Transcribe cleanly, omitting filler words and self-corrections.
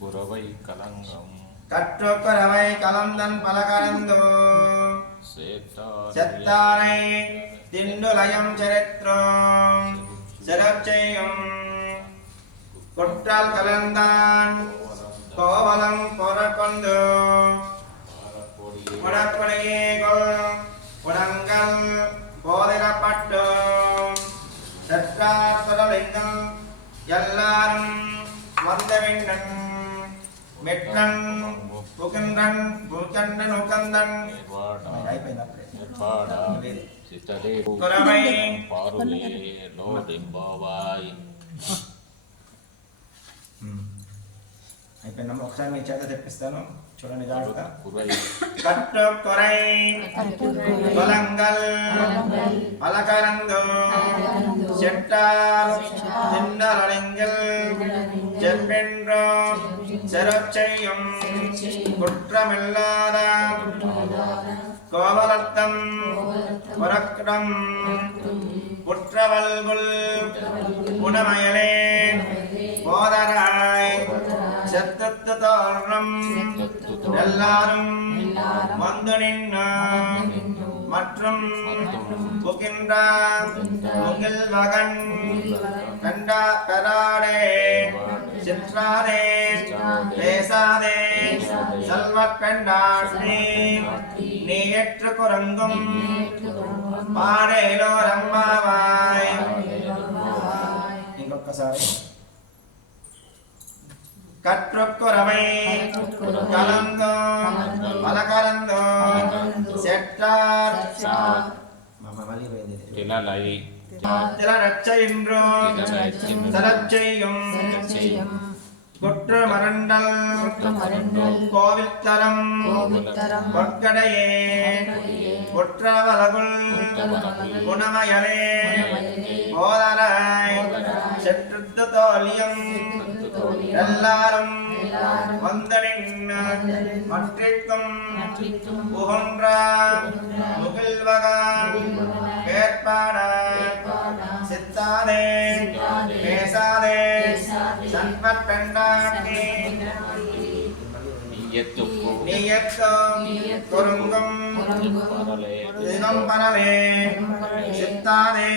குரவை கலங்கம் கற்றுக்குரவை கலந்தன் பலகலந்தோ செத்தாரை திண்டுலயம் சரித்திரம் சிறச்செய்யும் குற்றால் கலந்தான் கோவலம் பொறக்கொண்டு உடற்படியே உடங்கள் போதிடப்பட்டு செற்றார் தொடலிங்கள் எல்லாரும் வந்தவிண்டன் மெட்டன் புகன்றன் புகன்றன் உகந்தன் குரவை అయిపోయిందమ్మా ఒకసారి మీ చేత తెప్పిస్తాను చూడండి జాగ్రత్త కట్టుకొరై కొలంగల్ పలకరందు చెట్టారు తిన్నలింగల్ చెప్పిండ్రో చెరొచ్చయ్యం కుట్రమిల్లాద கோவலத்தம் புறக்கடம் புற்றவல்குல் குணமயலே போதராய் செத்தத்து தோன்றம் எல்லாரும் வந்து நின்ன மற்றும் புகின்ற முகில் மகன் கண்டா பெறாடே சிற்றாதே பேசாதே செல்வக் பெண்டாட்டி நீ ஏற்று குரங்கும் பாடேலோ ரம்மாவாய் ఇంకొకసారి கற்றுக்குரவை கலந்தோ பலகலந்தோ செட்டார் திலரட்சையின்றோ சரச்செய்யும் குற்ற மரண்டல் கோவித்தரம் கொற்கடையே குற்றவலகுள் குணமயலே போதராய் செற்று தோழியம் எல்லாரும் வந்தனின் மற்றிக்கும் புகன்ற முகில்வகான் கேட்பாட சித்தாதே பேசாதே சன்பத் பெண்டாட்டி நீயத்தும் குறுங்கும் தினம் பரலே சித்தாதே